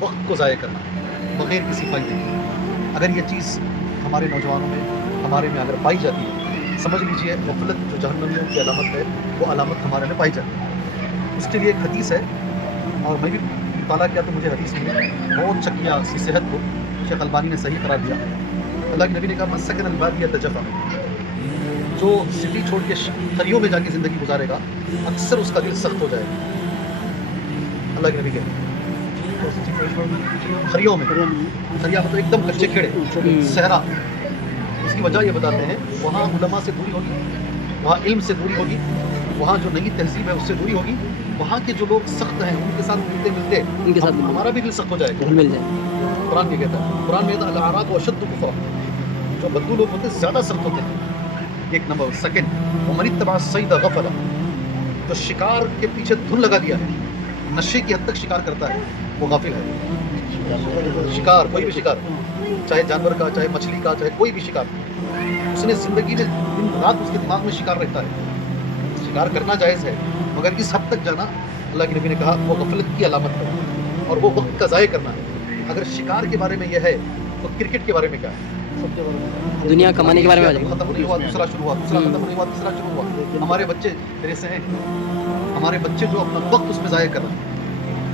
وقت کو ضائع کرنا بغیر کسی فائدے کے. اگر یہ چیز ہمارے نوجوانوں میں ہمارے میں اگر پائی جاتی ہے، سمجھ لیجئے غفلت جو جہنمیوں کی علامت ہے وہ علامت ہمارے میں پائی جاتی ہے. اس کے لیے ایک حدیث ہے اور میں بھی مطالعہ کیا تو مجھے حدیث ملی بہت چکیا اس کی صحت کو شیخ البانی نے صحیح قرار دیا. اللہ کے نبی نے کہا من سکن البادیہ تجفا، جو سٹی چھوڑ کے خریوں میں جا کے زندگی گزارے گا اکثر اس کا دل سخت ہو جائے گا. اللہ کے نبی کہتے ہیں خریوں میں، خریا مطلب ایک دم کچے کھیڑے صحرا. اس کی وجہ یہ بتاتے ہیں وہاں علماء سے دوری ہوگی، وہاں علم سے دوری ہوگی، وہاں جو نئی تہذیب ہے اس سے دوری ہوگی. وہاں کے جو لوگ سخت ہیں ان کے ساتھ ملتے ملتے ان کے ساتھ ہمارا بھی دل سخت ہو جائے گا. مل جائے. قرآن یہ کہتا ہے، قرآن میں کہتا ہے الاعراض اشد کفرا، جو بدو لوگ ہوتے ہیں زیادہ سخت ہوتے ہیں. ایک نمبر. سیکنڈ ومن اتبع الصید غفلا، جو شکار کے پیچھے دھن لگا دیا ہے، نشے کی حد تک شکار کرتا ہے وہ غافل ہے. شکار کوئی بھی شکار، چاہے جانور کا، چاہے مچھلی کا، چاہے کوئی بھی شکار، اس نے زندگی میں دن رات اس کے دماغ میں شکار رہتا ہے. شکار کرنا جائز ہے مگر اس حد تک جانا اللہ کے نبی نے کہا وہ غفلت کی علامت ہے اور وہ وقت کا ضائع کرنا ہے. اگر شکار کے بارے میں یہ ہے تو کرکٹ کے بارے میں کیا ہے؟ دنیا کمانے کے بارے میں ختم نہیں ہوا دوسرا شروع ہوا، دوسرا ختم نہیں ہوا تیسرا شروع ہوا. ہمارے بچے میرے سے ہیں، ہمارے بچے جو اپنا وقت اس میں ضائع کر رہے ہیں.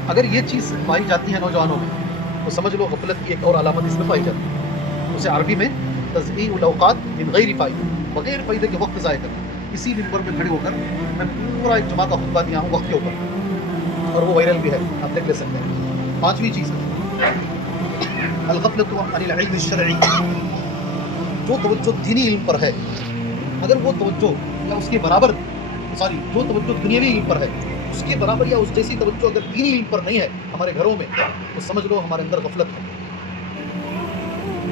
اگر یہ چیز پائی جاتی ہے نوجوانوں میں تو سمجھ لو غفلت کی ایک اور علامت اس میں پائی جاتی ہے. اسے عربی میں تضییع الاوقات من غیر فائدہ، بغیر فائدے کے وقت ضائع کرنا. اسی منبر پہ کھڑے ہو کر میں پورا ایک جمعہ کا خطبہ دیا ہوں وقت کے اوپر اور وہ وائرل بھی ہے، آپ دیکھ لے سکتے ہیں. پانچویں چیز ہے الغفلۃ عن العلم الشرعی، جو توجہ دینی علم پر ہے اگر وہ توجہ یا اس کے برابر جو توجہ دنیاوی علم پر ہے اس کے برابر یا اس جیسی توجہ اگر دینی علم پر نہیں ہے ہمارے گھروں میں تو سمجھ لو ہمارے اندر غفلت ہے.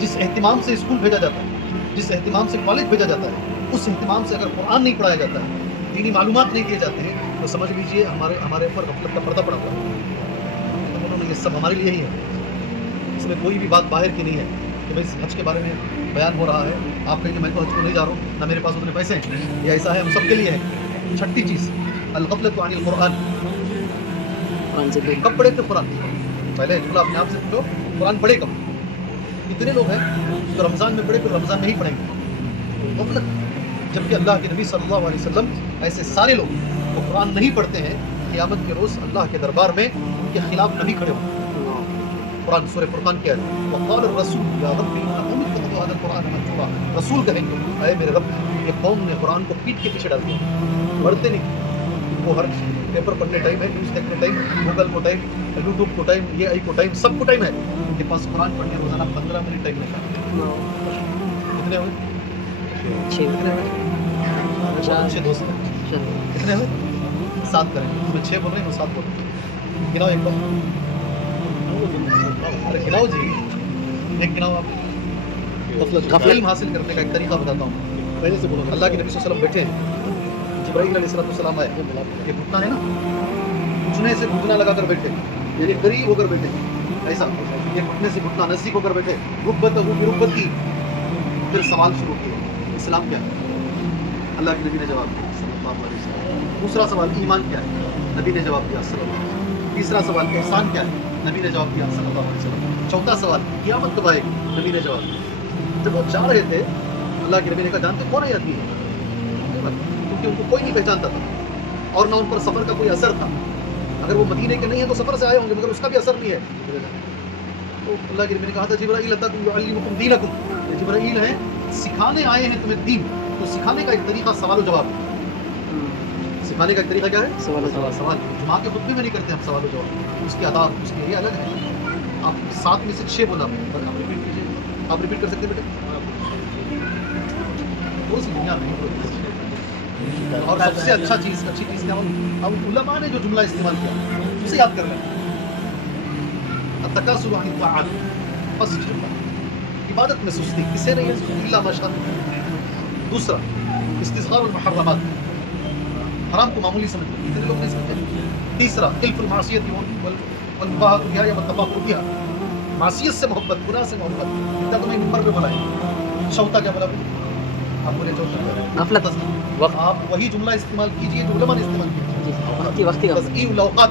جس اہتمام سے اسکول بھیجا جاتا ہے، جس اہتمام سے کالج بھیجا جاتا ہے، اس اہتمام سے اگر قرآن نہیں پڑھایا جاتا ہے، دینی معلومات نہیں دیے جاتے ہیں تو سمجھ لیجئے ہمارے اوپر غفلت کا پردہ پڑا ہوا ہے. یہ سب ہمارے لیے ہی ہے، اس میں کوئی بھی بات باہر کی نہیں ہے کہ بھائی حج کے بارے میں بیان ہو رہا ہے آپ کہیں کہ میں تو حج کو نہیں جا رہا ہوں نہ میرے پاس اتنے پیسے ہیں، یہ ایسا ہے ہم سب کے لیے ہے. چھٹی چیز الغفلۃ عن القرآن، کب پڑھے تھے قرآن؟ پہلے جملہ اپنے آپ سے پوچھو قرآن پڑھے کب؟ اتنے لوگ ہیں جو رمضان میں پڑھے پھر رمضان میں ہی پڑھیں گے. غفلت. جبکہ اللہ کے نبی صلی اللہ علیہ وسلم ایسے سارے لوگ جو قرآن نہیں پڑھتے ہیں قیامت کے روز اللہ کے دربار میں ان کے خلاف نبی کھڑے ہوں. قرآن سورہ فرقان کیا ہے؟ وقال الرسول یا رب ان قوم اتخذوا هذا القرآن مهجورا، رسول کہیں گے اے میرے رب یہ قوم نے قرآن کو پیٹ کے پیچھے ڈال دیا، پڑھتے نہیں. وہ ہر پیپر پڑھنے ٹائم ہے، نیوز دیکھنے ٹائم، گوگل کو ٹائم، یوٹیوب کو ٹائم، یہ آئی کو ٹائم، سب کو ٹائم ہے. ان کے پاس قرآن پڑھنے روزانہ 15 منٹ ٹائم لگتا ہے. کتنے ہوئے؟ 6 دوست ہیں. کتنے ہوئے؟ 7 کریں. میں 6 بول رہے ہیں وہ 7 بول رہے ہیں. گناؤ ایک بار. ارے گناؤ جی، ایک گناؤ آپ. علم حاصل کرنے کا ایک طریقہ بتاتا ہوں. پہلے سے بولو اللہ کے نبی صلی اللہ علیہ وسلم بیٹھے ہیں، جبرائیل علیہ السلام آئے. یہ گھٹنا ہے نا، گھٹنے سے گھٹنا لگا کر بیٹھے، یعنی قریب ہو کر بیٹھے ایسا. یہ گھٹنے سے گھٹنا نزدیک ہو کر بیٹھے، رکبت کی. پھر سوال شروع کیا اسلام کیا ہے؟ اللہ کے نبی نے جواب دیا صلی اللہ علیہ وسلم. دوسرا سوال ایمان کیا ہے؟ نبی نے جواب دیا صلی اللہ علیہ وسلم. تیسرا سوال احسان کیا ہے؟ نبی نے جواب دیا صلی اللہ علیہ وسلم. چوتھا سوال قیامت کب آئے گی؟ نبی نے جواب دیا. جب وہ جا رہے تھے اللہ کے نبی نے کہا جانتے کون ہے آدمی ہے؟ کیونکہ ان کو کوئی نہیں پہچانتا تھا اور نہ ان پر سفر کا کوئی اثر تھا. اگر وہ مدینے کے نہیں ہیں تو سفر سے آئے ہوں گے مگر اس کا بھی اثر نہیں ہے. تو اللہ کے نبی نے کہا تھا جبرائیل اتاکم یعلمکم دینکم، یہ جبرائیل ہیں سکھانے آئے ہیں تمہیں دین. تو سکھانے کا ایک طریقہ سوال و جواب. سکھانے کا ایک طریقہ کیا ہے؟ سوال. جمعہ کے خطبے میں نہیں کرتے ہم سوال و جواب، اس کی آداب اس کے یہ الگ ہے. آپ 7 میں سے 6 بولا آپ ریپیٹ کیجیے. آپ ریپیٹ کر سکتے ہیں بیٹے؟ اس دنیا میں. اور سب سے اچھی چیز کیا ہو؟ اب علماء نے جو جملہ استعمال کیا اسے یاد کر لیں. التکاسل عن الطاعات، فرسٹ جملہ عبادت میں سستی کسے نہیں ہے الا ما شاء اللہ. دوسرا استصغار المحرمات، حرام کو معمولی سمجھتے ہیں اتنے لوگ نہیں سمجھتے. تیسرا خلف المعصیت والمباحۃ بها والتفاخر بها، معصیت سے محبت، گناہ سے محبت. اتنا تو میں نمبر پہ بولا ہے. چوتھا کیا بولا؟ آپ بولے چوتھا غفلت. آپ وہی جملہ استعمال کیجئے جو علماء نے استعمال کیا. تضییع الاوقات.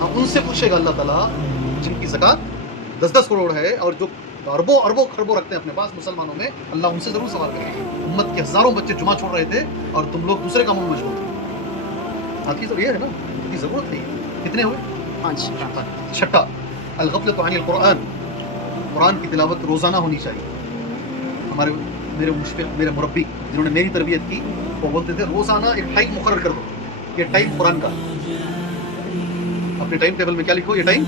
ہاں ان سے پوچھے گا اللہ تعالیٰ جن کی زکات 10-10 کروڑ ہے اور جو اربوں اربوں خربوں رکھتے ہیں اپنے پاس مسلمانوں میں, اللہ ان سے ضرور سوال کرے گا. امت کے ہزاروں بچے جمعہ چھوڑ رہے تھے اور تم لوگ دوسرے کاموں میں مشغول تھے. آخری تو یہ ہے نا, کی ضرورت نہیں ہے. کتنے ہوئے؟ 5. چھٹا الغفلۃ عن القرآن, قرآن کی تلاوت روزانہ ہونی چاہیے. ہمارے میرے مشفق میرے مربی جنہوں نے میری تربیت کی وہ بولتے تھے روزانہ ایک ٹائم مقرر کر دو, یہ ٹائم قرآن کا. اپنے ٹائم ٹیبل میں کیا لکھو, یہ ٹائم,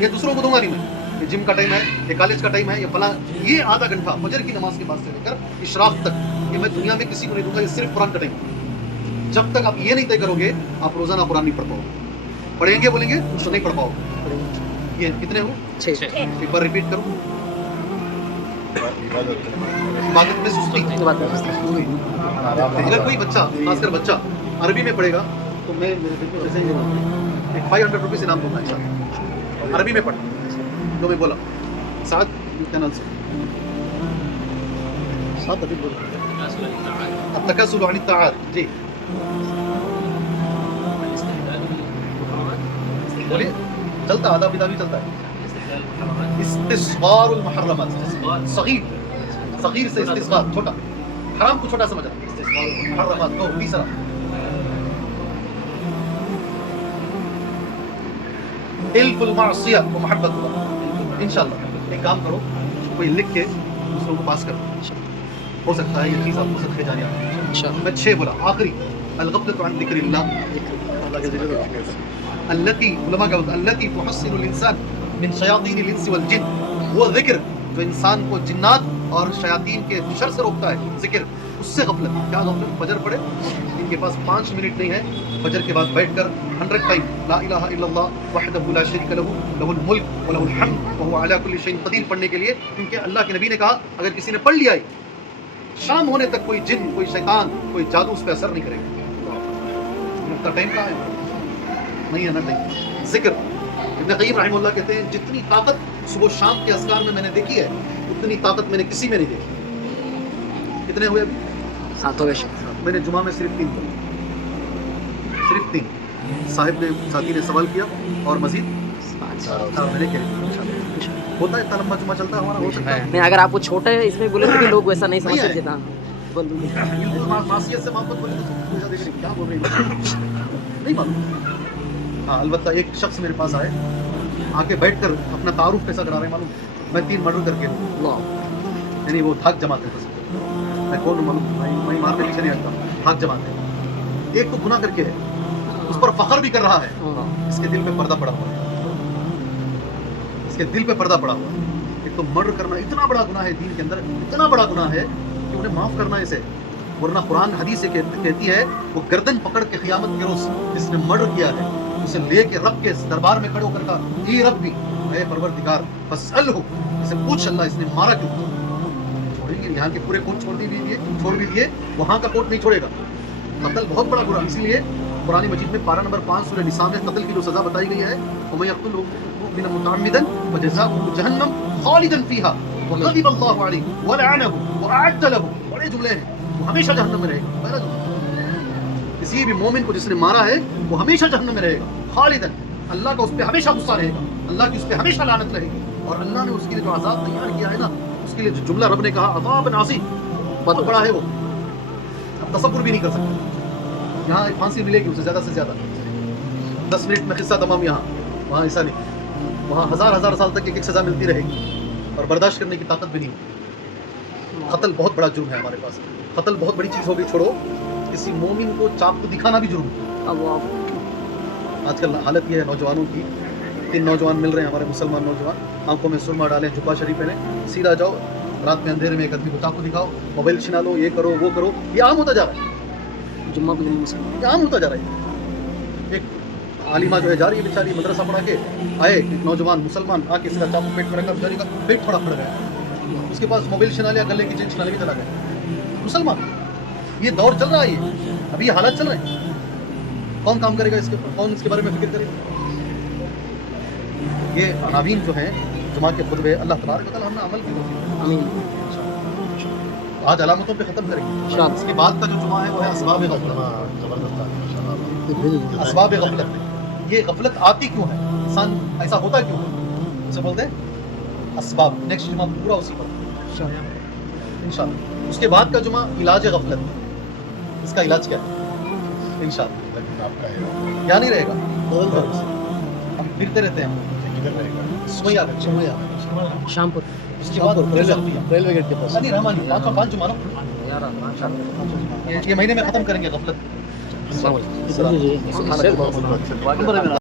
یہ دوسروں کو دوں گا نہیں میں, یہ جم کا ٹائم ہے, یہ کالج کا ٹائم ہے, یہ فلاں, یہ آدھا گھنٹہ فجر کی نماز کے بعد سے لے کر اشراق تک یہ میں دنیا میں کسی کو نہیں دوں گا, یہ صرف قرآن کا ٹائم ہے. جب تک آپ یہ نہیں طے کرو گے آپ روزانہ قرآن نہیں پڑھ پاؤ گے. پڑھیں گے بولیں گے تو نہیں پڑھ پاؤ گے. یہ کتنے ہو؟ 6. ایک بار ریپیٹ کروں. عبادت میں سستی. اگر کوئی بچہ, خاص کر بچہ عربی میں پڑھے گا تو میں میرے دل میں جیسے ایک 500 روپیز انعام دوں گا انشاءاللہ. عربی میں پڑھنا جو میں بولا. سعد چینل سے سعد ابھی بولا التکاسل عن الطاعات. جی بولیے. چلتا آداب کتابی چلتا ہے. استصغار المحرمات, صغیر سے استصغار چھوٹا, حرام کو چھوٹا سمجھنا. استصغار المحرمات کو تیسرا الف المعصیہ کو محبت ہوگا انشاءاللہ. ایک کام کرو, کوئی لکھ کے دوسروں کو پاس کر دو, ہو سکتا ہے یہ چیز آپ کو صدقے جاریہ ہے. میں 6 بولا. آخری الغفلۃ عن ذکر اللہ, التي علماء کا ہوتا ہے التي تحصن الانسان من شیاطین الانس والجن. وہ ذکر جو انسان کو جنات اور شیاطین کے شر سے روکتا ہے, ذکر, اس سے غفلت. کیا غفلت؟ فجر پڑھے, ان کے پاس 5 منٹ نہیں ہے, فجر کے بعد بیٹھ کر 100 ٹائم لا الہ الا اللہ وحدہ لا شریک لہ لہ الملک ولہ الحمد وہو علی کل شیء قدیر پڑھنے کے لیے. کیونکہ اللہ کے نبی نے کہا اگر کسی نے پڑھ لیا ہے شام ہونے تک کوئی جن, کوئی شیطان, کوئی جادو اس پہ اثر نہیں کرے گا. اتنا ٹائم کہاں ہے؟ نہیں ہے نا ٹائم. ذکر, ابن قیم رحمہ اللہ کہتے ہیں جتنی طاقت صبح شام کے اذکار میں نے دیکھی ہے اتنی طاقت میں نے کسی میں نہیں دیکھی. کتنے ہوئے ابھی؟ 7 ہو گئے. میں نے جمعہ میں صرف 3 پڑھے, صرف 3. صاحب نے, ساتھی نے سوال کیا اور مزید 5. میں نے کہہ ہوتا ہے اتنا لمبا جمعہ چلتا ہے ہمارا, ہو سکتا ہے. نہیں, اگر آپ کو چھوٹا ہے اس میں بولے تو لوگ ویسا نہیں سمجھ سکتے. بالکل معصیت سے محبت بولے تو ایسا دیکھ رہے کیا بول رہے ہیں نہیں معلوم. ہاں البتہ ایک شخص میرے پاس آئے, آ کے بیٹھ کر اپنا تعارف کیسا کرا رہے ہیں معلوم, میں 3 مرڈر کر کے ہوں, یعنی وہ تھاک جماتے ہیں. میں کون ہوں معلوم, میں ایمان میں پیچھے نہیں ہٹتا, تھاک جماتے ہیں. ایک تو گناہ کر کے ہے, اس پر فخر بھی کر رہا ہے, اس کے دل پہ پردہ پڑا ہوا ہے, اس کے دل پہ پردہ پڑا ہوا ہے. ایک تو مرڈر کرنا اتنا بڑا گناہ ہے دین کے اندر, اتنا بڑا گناہ ہے کہ انہیں معاف کرنا اسے, ورنہ قرآن حدیث کہتی ہے وہ گردن پکڑ کے قیامت کے روز جس نے مرڈر کیا ہے اسے لے کے رب کے دربار میں کھڑے ہو کر کہا اے رب بھی, اے پروردگار, فاسألہ, اسے پوچھ اللہ اس نے مارا کیوں. چھوڑیں گے یہاں کے پورے کوٹ چھوڑ بھی دیے, وہاں کا کوٹ نہیں چھوڑے گا. قتل بہت بڑا گناہ, اسی لیے قرآن مجید میں پارہ نمبر 5 سورہ نساء میں قتل کی جو سزا بتائی گئی ہے وَمَن يَقْتُلْ مُؤْمِنًا مُتَعَمِّدًا فَجَزَاؤُهُ جَهَنَّمُ خَالِدًا فِيهَا وَغَضِبَ اللَّهُ عَلَيْهِ وَلَعَنَهُ وَأَعَدَّ لَهُ. بڑے جملے ہیں, وہ ہمیشہ جہنم میں رہے گا. پہلا جملہ, کسی بھی مومن کو جس نے مارا ہے وہ ہمیشہ جہنم میں رہے گا. خالداً, اللہ کا اس پہ ہمیشہ غصہ رہے گا, اللہ کی اس پہ ہمیشہ لعنت رہے گی. اور اللہ نے اس کے لیے جو عذاب تیار کیا ہے نا, اس کے لیے جو جملہ رب نے کہا عذاب عظیم, بہت بڑا ہے وہ, اب تصور بھی نہیں کر سکتے. یہاں ایک پھانسی ملے گی اسے زیادہ سے زیادہ 10 منٹ میں قصہ تمام. یہاں وہاں ایسا نہیں, وہاں ہزار سال تک ایک سزا ملتی رہے گی اور برداشت کرنے کی طاقت بھی نہیں ہوتی. قتل بہت بڑا جرم ہے ہمارے پاس, قتل بہت بڑی چیز ہو گئی. چھوڑو, کسی مومن کو چاقو دکھانا بھی جرم ہے. آج کل حالت یہ ہے نوجوانوں کی, 3 نوجوان مل رہے ہیں ہمارے مسلمان نوجوان, آنکھوں میں سرما ڈالیں, جبہ شریف پہنیں, سیدھا جاؤ, رات میں اندھیرے میں ایک آدمی کو چاقو دکھاؤ, موبائل چھنا لو, یہ کرو وہ کرو. یہ عام ہوتا جا رہا ہے, جمعہ کو مسلمان, یہ عام ہوتا جا رہا ہے. ایک عالمہ جو ہے جا رہی ہے بیچاری, مدرسہ پڑھا کے آئے, ایک نوجوان مسلمان آ کے سیدھا چاقو پیٹ میں رکھا, بیچاری کا پیٹ تھوڑا پھڑ گیا, اس کے پاس موبائل چھنا لیا, گلے کی چین چھنا لے کے چلا گیا. مسلمان, یہ دور چل رہا ہے, یہ ابھی یہ حالات چل رہے ہیں. کون کام کرے گا اس کے اوپر, کون اس کے بارے میں فکر کرے گا؟ یہ عناوین جو ہیں جمعہ کے خطبے, اللہ تبارک و تعالیٰ ہم نے عمل کی توفیق. آمین. آج علامتوں پہ ختم کریں گے. اس کے بعد کا جو جمعہ ہے وہ ہے اسباب غفلت. اسباب غفلت میں یہ غفلت آتی کیوں ہے, انسان ایسا ہوتا کیوں ہے, اسے بولتے ہیں اسباب. نیکسٹ جمعہ پورا اسی پر انشاءاللہ. اس کے بعد کا جمعہ علاج غفلت, اس کا علاج کیا ہے انشاءاللہ. آپ کا کیا نہیں رہے گا, ہم پھرتے رہتے ہیں, کدھر رہے گا؟ سمیا شام پر اس کے بعد ریلوے گیٹ کے پاس. علی رحمانی 5 جمعہ یہ مہینے میں ختم کریں گے غفلت. السلام علیکم.